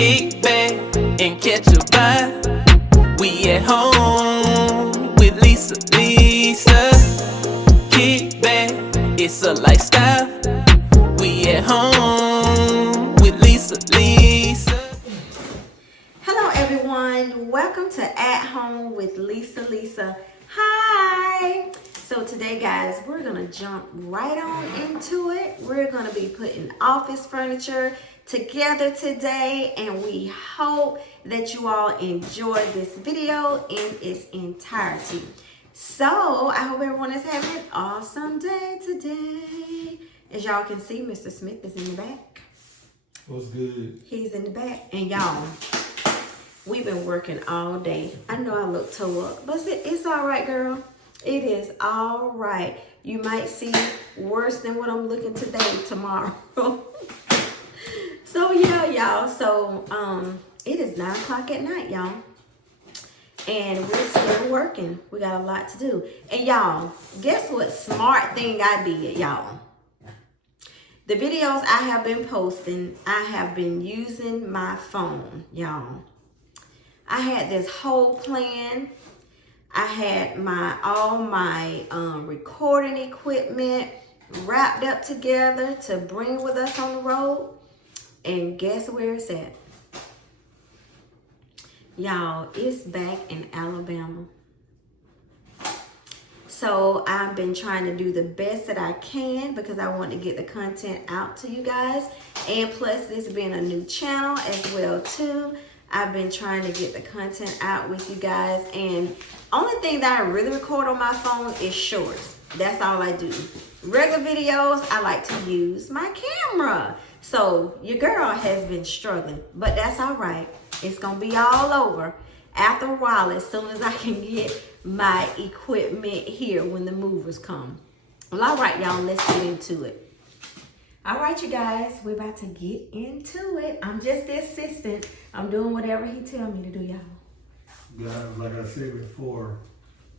Kick back and catch a vibe. We at home with Lisa, Lisa. Kick back, it's a lifestyle. We at home with Lisa, Lisa. Hello everyone, welcome to At Home with Lisa, Lisa. Hi! So today guys, we're gonna jump right on into it. We're gonna be putting office furniture together today, and we hope that you all enjoy this video in its entirety. So I hope everyone is having an awesome day today. As y'all can see, Mr. Smith is in the back. What's good? He's in the back, and y'all, we've been working all day. I know I look toe up, but it's all right, girl. It is all right. You might see worse than what I'm looking today tomorrow. So yeah, y'all. So it is 9 o'clock at night, y'all, and we're still working. We got a lot to do. And y'all, guess what smart thing I did, y'all? The videos I have been posting, I have been using my phone, y'all. I had this whole plan. I had all my recording equipment wrapped up together to bring with us on the road. And guess where it's at? Y'all, it's back in Alabama. So I've been trying to do the best that I can because I want to get the content out to you guys. And plus, this being a new channel as well too, I've been trying to get the content out with you guys. And only thing that I really record on my phone is shorts. That's all I do. Regular videos, I like to use my camera. So your girl has been struggling, but that's all right. It's gonna be all over after a while, as soon as I can get my equipment here when the movers come. Well, all right, y'all, let's get into it. All right, you guys, we're about to get into it. I'm just the assistant. I'm doing whatever he tell me to do, y'all. Guys, like I said before,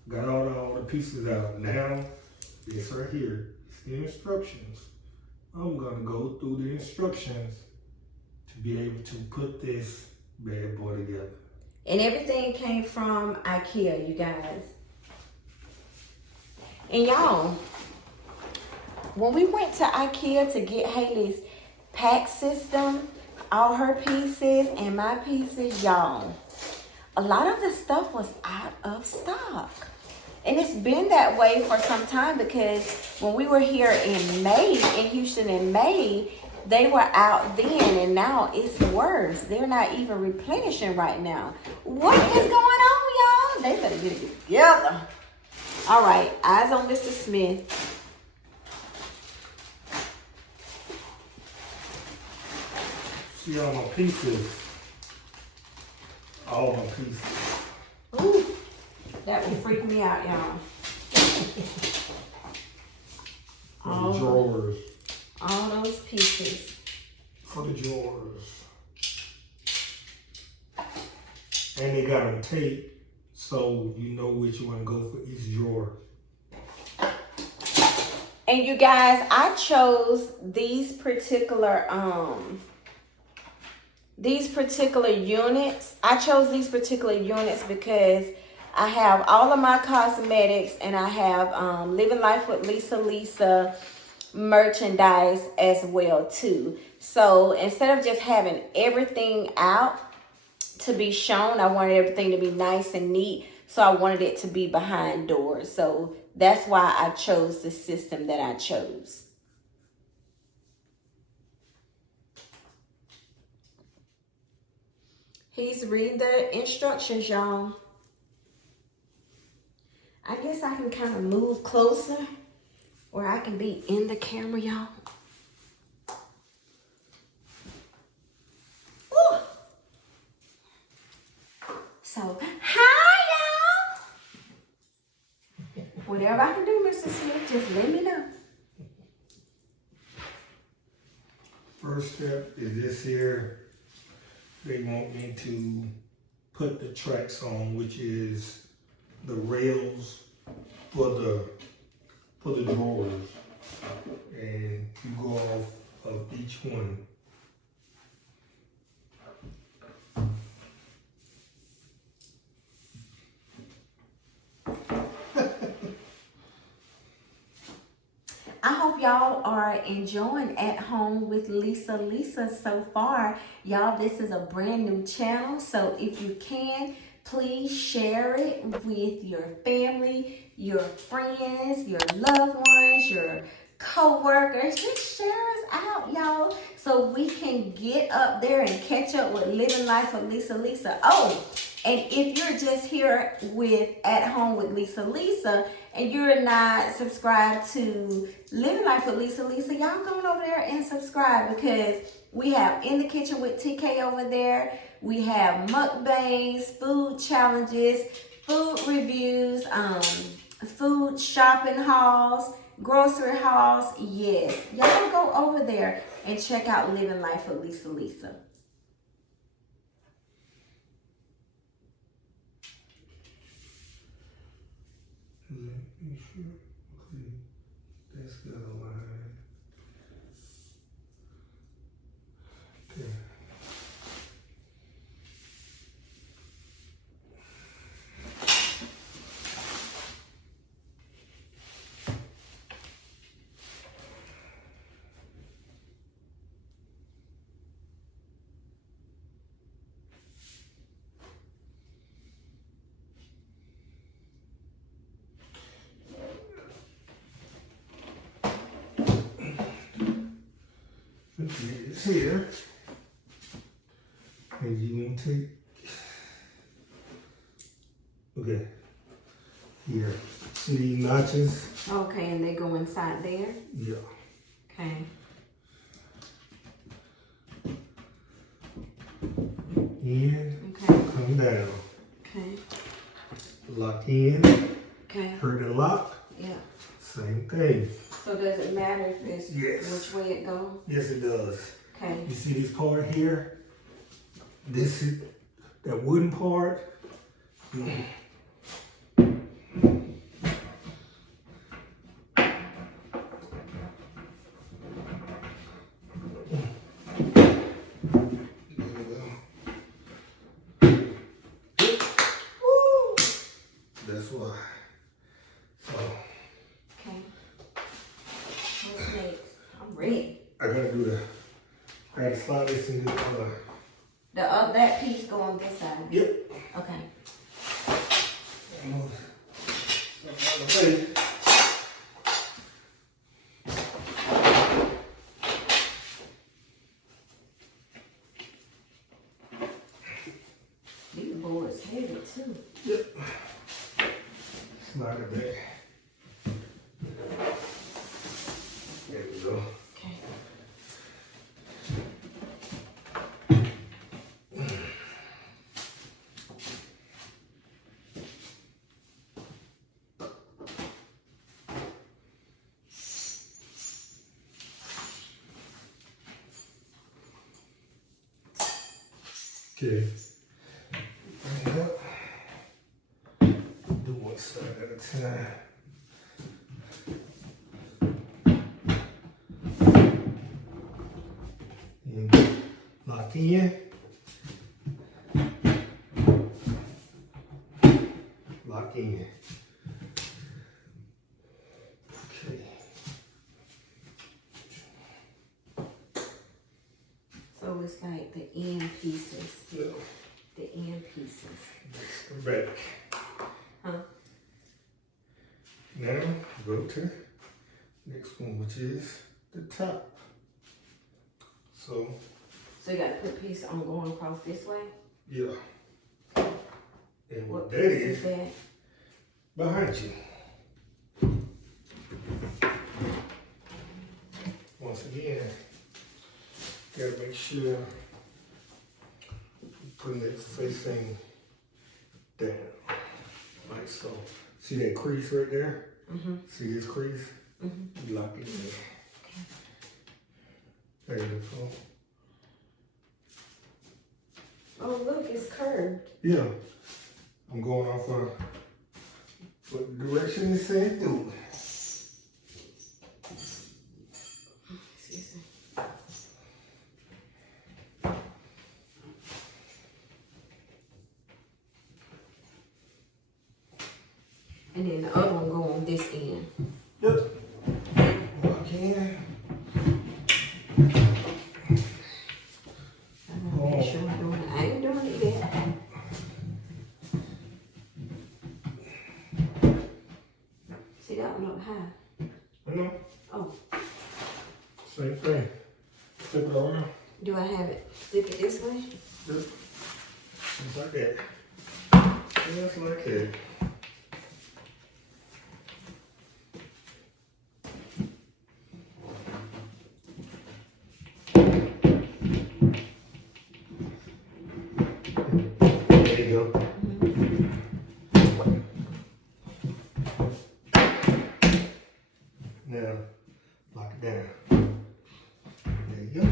got all the pieces out. Now, this right here, it's the instructions. I'm gonna go through the instructions to be able to put this bad boy together. And everything came from IKEA, you guys. And y'all, when we went to IKEA to get Haley's pack system, all her pieces and my pieces, y'all, a lot of the stuff was out of stock. And it's been that way for some time because when we were here in May, in Houston in May, they were out then, and now it's worse. They're not even replenishing right now. What is going on, y'all? They better get it together. All right, eyes on Mr. Smith. See all my pieces. All my pieces. Ooh, that would freak me out, y'all. For the drawers. All those pieces. For the drawers. And they got them taped so you know which one go for each drawer. And you guys, I chose these particular units. I chose these particular units because I have all of my cosmetics and I have Living Life with Lisa, Lisa merchandise as well too. So instead of just having everything out to be shown, I wanted everything to be nice and neat. So I wanted it to be behind doors. So that's why I chose the system that I chose. He's reading the instructions, y'all. I guess I can kind of move closer where I can be in the camera, y'all. Woo. So, hi, y'all. Whatever I can do, Mr. Smith, just let me know. First step is this here. They want me to put the tracks on, which is the rails for the drawers, and you go off of each one. I hope y'all are enjoying At Home with Lisa so far. Y'all, this is a brand new channel, so if you can, please share it with your family, your friends, your loved ones, your co-workers. Just share us out, y'all, so we can get up there and catch up with Living Life with Lisa. Oh, and if you're just here with At Home with Lisa and you're not subscribed to Living Life with Lisa, y'all go over there and subscribe, because we have In the Kitchen with TK over there. We have mukbangs, food challenges, food reviews, food shopping hauls, grocery hauls. Yes, y'all go over there and check out Living Life with Lisa. Make sure. Okay. That's got a line. Okay. It's here. And you want to take, okay, here. See these notches? Okay, and they go inside there? Yeah. Okay. In, Okay. come down. Okay. Lock in, Okay. hurt and lock, Yeah. same thing. So does it matter if it's Yes. which way it goes? Yes, it does. Okay. You see this part here? This is that wooden part. That's why. So Okay. What's next? I'm ready. I gotta do I gotta slide this in this other. That piece go on this side. Yep. Okay. These boards heavy too. Yep. Slide it back. There we go. Okay. Okay. Bring it up. Do one side at a time. And lock in. Lock in. Okay. So it's like the end pieces. Yeah. The end pieces. Next one back. Huh? Now go to next one, which is the top. So So you gotta put piece on going across this way? yeah. And what that piece is that? behind you. Once again, gotta make sure putting it facing down, like so. See that crease right there? Mm-hmm. See this crease? Mm-hmm. You lock it in there. Okay. There you go. Oh look, it's curved. Yeah. I'm going off of what direction it's saying do. Excuse me. And then the other one go on this end. Yep. Lock gonna have it flip it this way? Just like that. Just like that. There you go. Now, lock it down. There you go.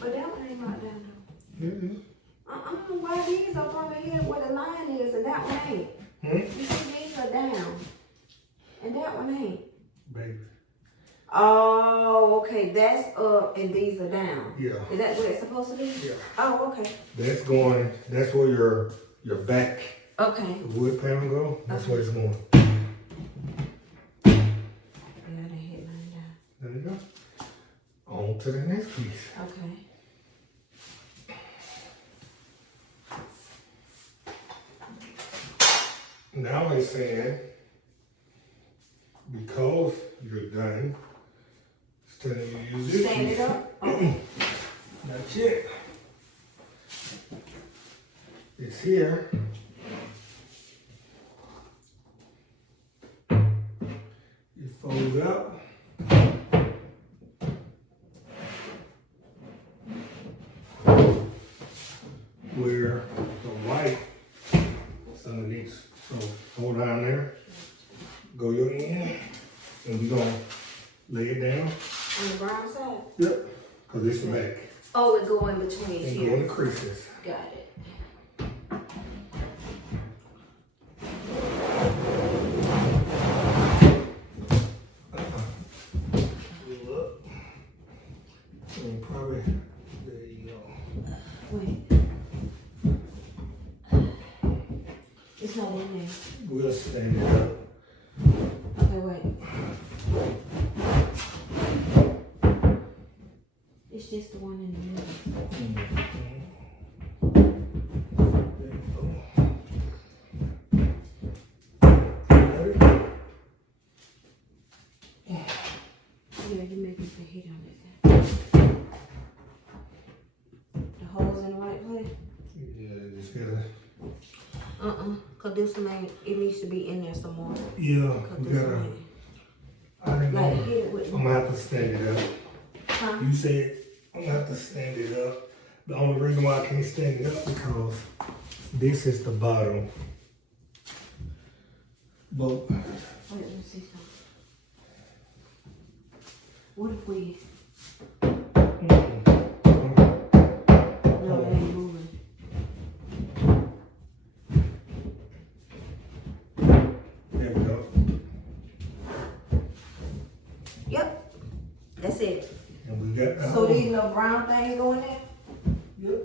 But that one ain't locked down though. Mm-hmm. Why these up over here where the line is and that one ain't? You see these are down. And that one ain't. Baby. Oh, okay. That's up and these are down. Yeah. Is that what it's supposed to be? Yeah. Oh, okay. That's where your back Okay. wood panel go. That's where it's going. Yeah, I done hit mine down. There you go. On to the next piece. Okay. Now it's saying, because you're done, it's telling you to use this Stand piece. it up? Okay. Not yet. It's here. It folds out. Where the white is underneath. So hold down there, go your end, and we're gonna lay it down. On the brown side? Yep, because it's the back. Oh, it go in between And here. go in the creases. Got it. Look. And probably, there you go. Wait. It's not in there. We'll stand it up. Okay, wait. It's just the one in the middle. Yeah, you making the heat on it. The holes in the right place? Yeah, just gotta. Cause this one ain't, it needs to be in there some more. Yeah, Cause we this gotta. one ain't. I didn't Like, know. hit it with I'm gonna have to stand it up. Huh? You said I'm gonna have to stand it up. The only reason why I can't stand it up because this is the bottom. But Wait, let me see something. What if we, no, it ain't moving. there we go. Yep, that's it. And we got the So these little brown things go in there? Yep.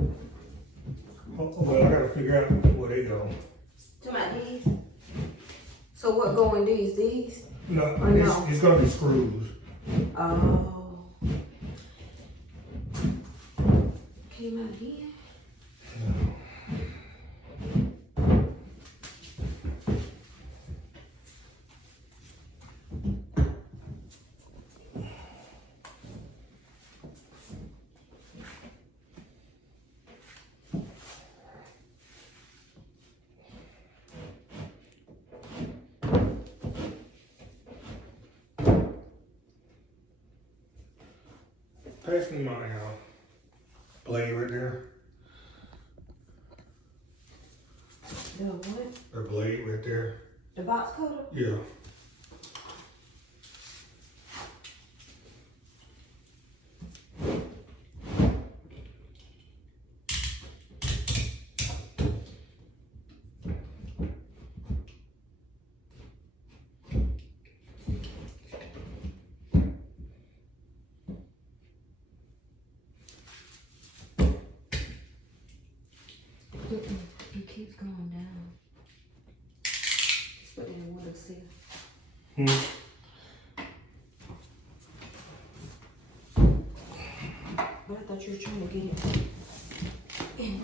Well, I gotta figure out where they go. To my these? So what go in these? These? No, Or no? it's gonna be screws. Oh. Came out here? Pass me my blade right there. The what? The blade right there. The box cutter? Yeah. It keeps going down. Just put it in water, see. But I thought you were trying to get it in.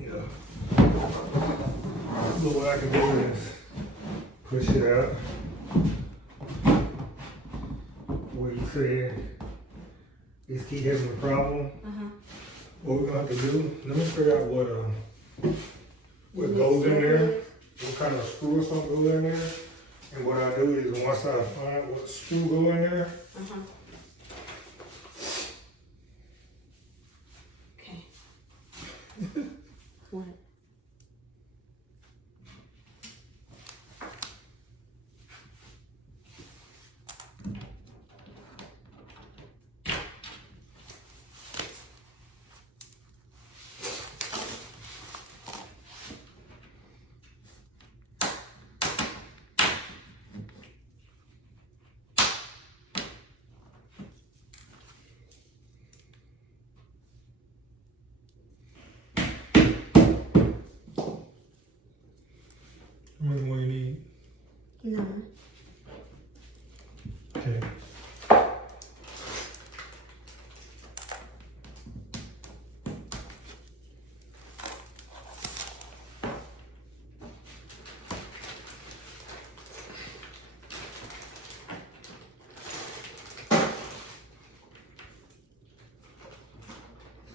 Yeah. But what I can do is push it out. What you said. This keep having a problem. What we're gonna have to do, let me figure out what goes in there, what kind of screw or something goes in there. And what I do is once I find what screw go in there, Okay. What? how many more you need? No. Okay.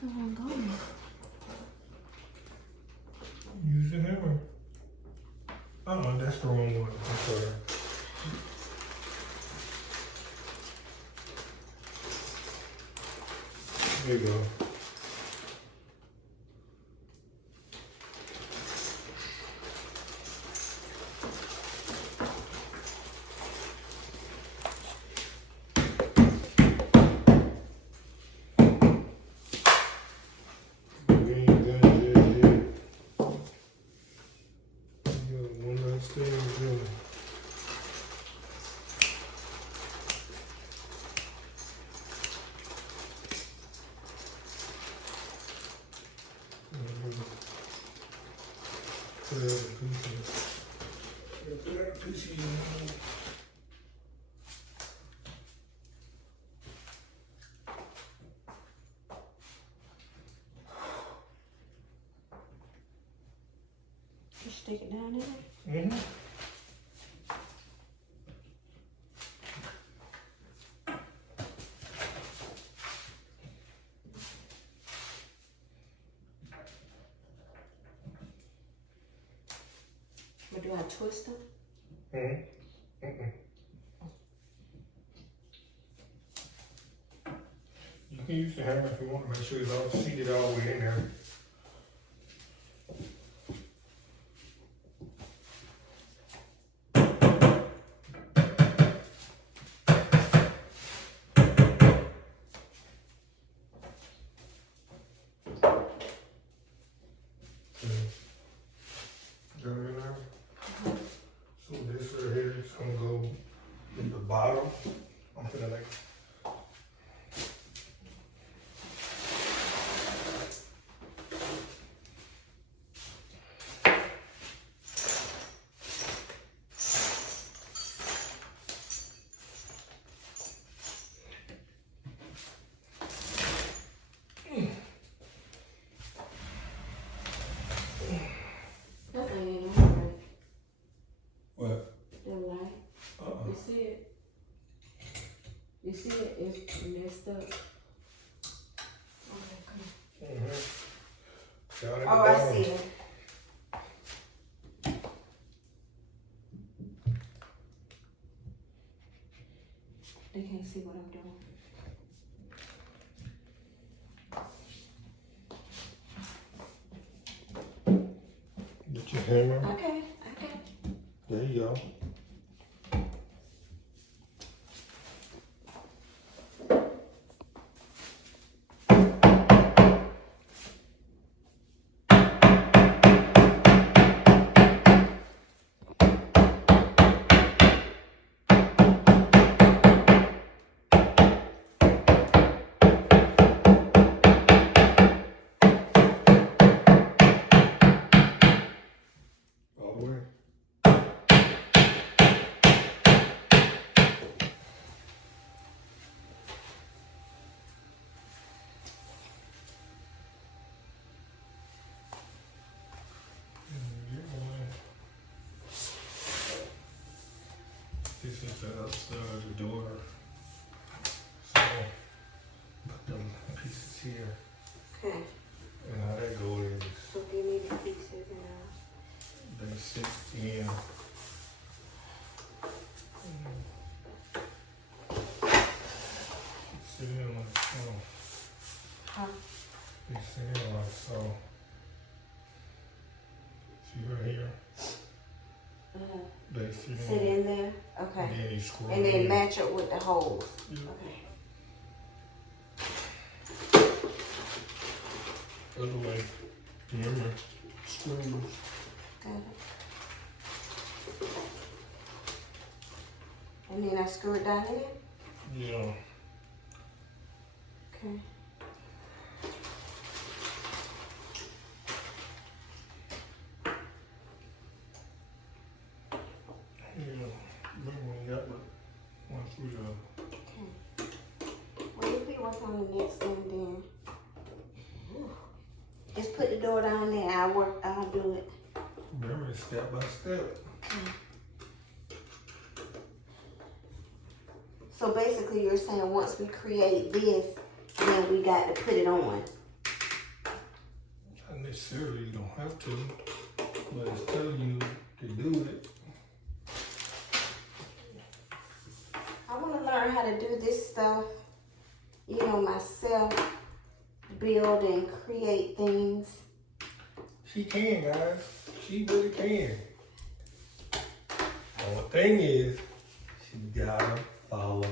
So I'm going. Use the hammer. That's the wrong one. I'm sorry. There you go. We ain't done just yet. You got one last thing to do. Put out the pieces. Put out the pieces. Just stick it down in there. Mm-hmm. Or do I twist them? Mm-hmm. Mm-mm. You can use the hammer if you want to make sure it's all seated all the way in there. Got it in there? So this right here is gonna go in the bottom. I'm gonna like. That thing ain't on right. What? That light. You see it? You see it? It's messed up. Okay. Mm-hmm. Down at the Oh, I bottom. see it. They can't see what I'm doing. Get your hammer. Okay. There you go. All the way. This is the outside of the door. So put the Huh? They sit in like so. See right here? They Sit in there? Okay. And then you screw And it then in. match it with the holes. Yeah. Okay. Other way. Remember, screws. Got it. And then I screw it down in it? Yeah. Okay. Yeah. Remember when you got the one screwdriver. Okay. Well, you be working on the next one then. Ooh. Just put the door down there. I'll do it. Remember, it's step by step. Okay. So basically you're saying once we create this, then we got to put it on. Not necessarily, you don't have to, but it's telling you to do it. I want to learn how to do this stuff, you know, myself, build and create things. She can, guys. She really can. The only thing is, she gotta follow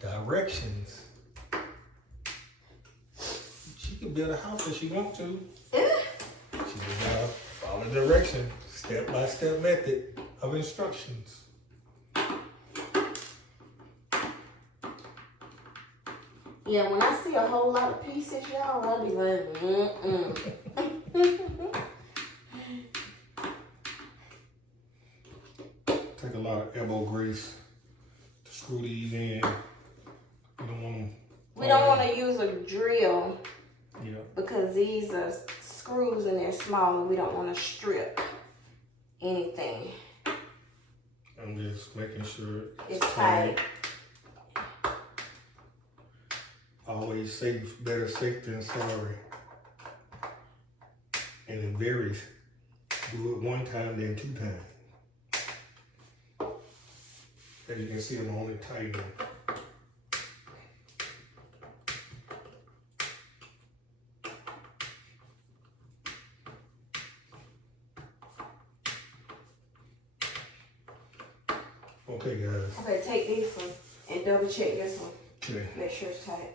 directions. She can build a house if she wants to. She just gotta follow direction, step-by-step method of instructions. Yeah, when I see a whole lot of pieces, y'all, I'll be like, Take a lot of elbow grease to screw these in. You don't want them. We don't want to use a drill Yeah. because these are screws and they're small and we don't want to strip anything. I'm just making sure It's tight. Always safe, better safe than sorry. And it varies. Do it one time, then 2 times. As you can see, I'm only tightening. Okay, guys. Okay, take this one and double check this one. Okay. Make sure it's tight.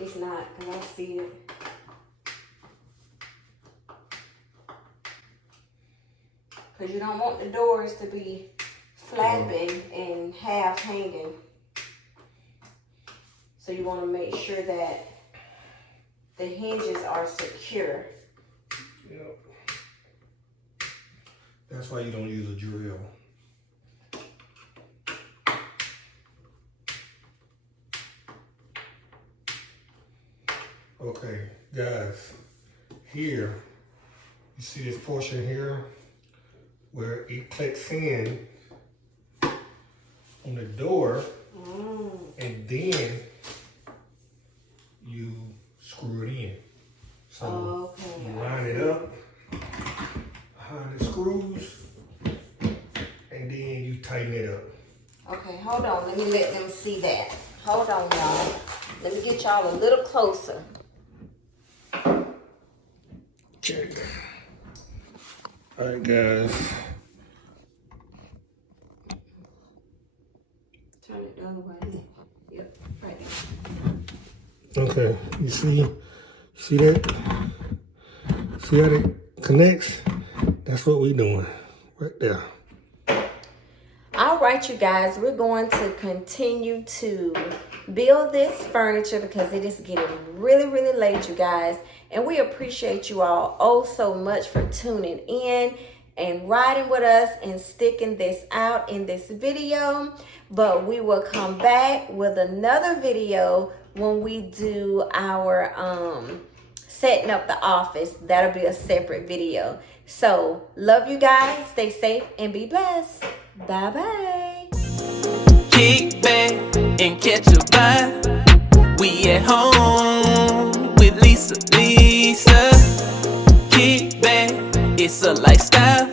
It's not, because I see it. Because you don't want the doors to be flapping and half hanging. So you want to make sure that the hinges are secure. Yep. That's why you don't use a drill. Okay, guys, here, you see this portion here where it clicks in on the door, and then you screw it in. So Okay. you line it up behind the screws, and then you tighten it up. Okay, hold on. Let me let them see that. Hold on, y'all. Let me get y'all a little closer. Check. All right, guys. Turn it the other way. Yep, right there. Okay, you see that? See how it connects? That's what we doing right there. All right, you guys, we're going to continue to build this furniture because it is getting really, really late, you guys. And we appreciate you all oh so much for tuning in and riding with us and sticking this out in this video. But we will come back with another video when we do our setting up the office. That'll be a separate video. So love you guys, stay safe and be blessed. Bye bye. Kick back and catch a vibe. We at home with Lisa. Kick back, it's a lifestyle.